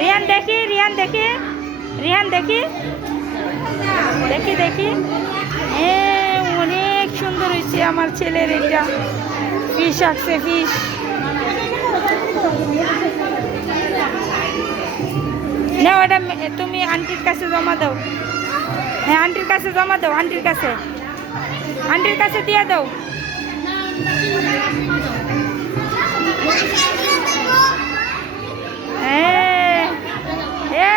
রিয়ান দেখি রিয়ান দেখি রিয়ান দেখি। দেখি দেখি। এ, অনেক সুন্দর হয়েছে আমার ছেলের এটা। ফিস আসছে ফিস না ওটা তুমি আন্টির কাছে জমা দাও। হ্যাঁ আন্টির কাছে জমা দাও, আন্টির কাছে। আন্টির কাছে দিয়ে দাও। হ্যাঁ।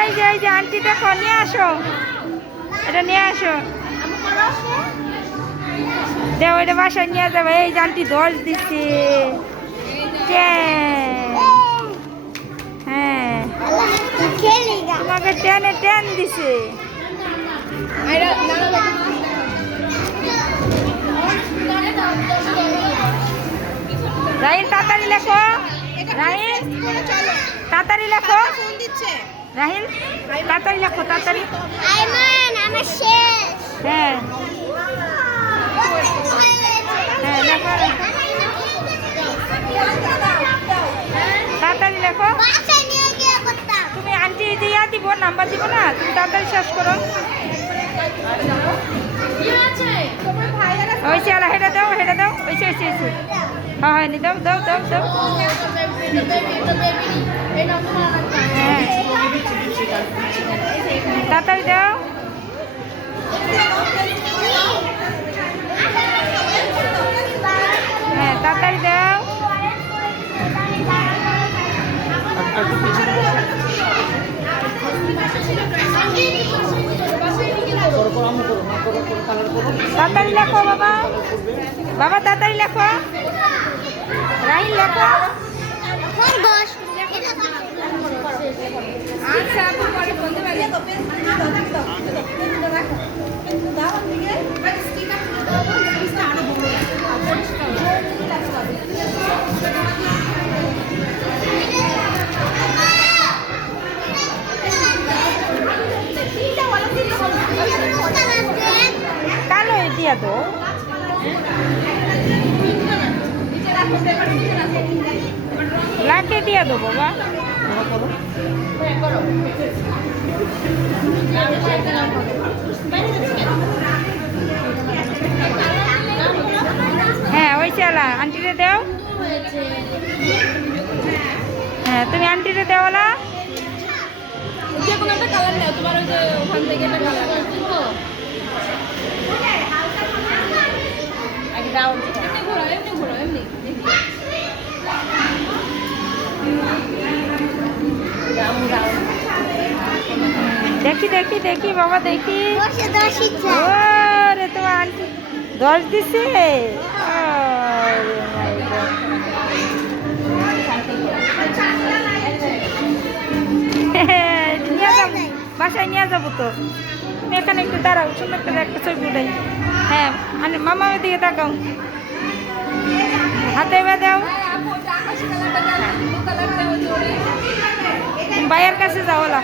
এই যে এই যে, আন্টি দেখো, নিয়ে আসো। এটা নিয়ে আসো। দেও, এটা বাসায় নিয়ে যাবে। এই যে, আন্টি দশ দিচ্ছে। তোমাকে টেনে টেন দিছে। রাহিল তাড়াতাড়ি লেখো। রাহিল তাড়াতাড়ি লেখো। রাহিল তাড়াতাড়ি লেখো তাড়াতাড়ি। হ্যাঁ লেখো তাড়াতাড়ি লেখো তুমি আন্টি দিয়া দিব নাম্বার দিব না? তুমি তাড়াতাড়ি শেষ করো। ওইসে আলা হেটা দাও হেটা দাও। ওইসে ওইসে ওইসে হ্যাঁ হয়নি দাও দাও দাও দাও। হ্যাঁ। তাড়াতাড়ি দাও। হ্যাঁ তাড়াতাড়ি দাও। তাড়াতাড়ি লেখো বাবা। বাবা তাড়াতাড়ি লেখো। রাইন লেখো। আচ্ছা পরে বলতে পারি কালো দিয়া তো? ব্ল্যাকে দিয়া দেবো বাবা। হ্যাঁ ওই চালা আন্টিরে দাও। হ্যাঁ তুমি আন্টিরে দেওয়ালা যে কোনো একটা কালার নেও তোমার ওই যে ওখান থেকে একটা কালার এমনি ঘোরো এমনি ঘোরো এমনি। দেখি দেখি দেখি বাবা দেখি। রে তোমার আন্টি দশ দিছে? বাসায় নিয়ে যাব তো। এখানে একটু দাঁড়াও সুন্দর করে একটা ছবি উঠাই। হ্যাঁ মানে মামা দিকে তাকাও হাতে বেঁধাও আকাশি কালারটা ব্লু কালারটা ওই যে ভাইয়ের কাছে যাও ওলা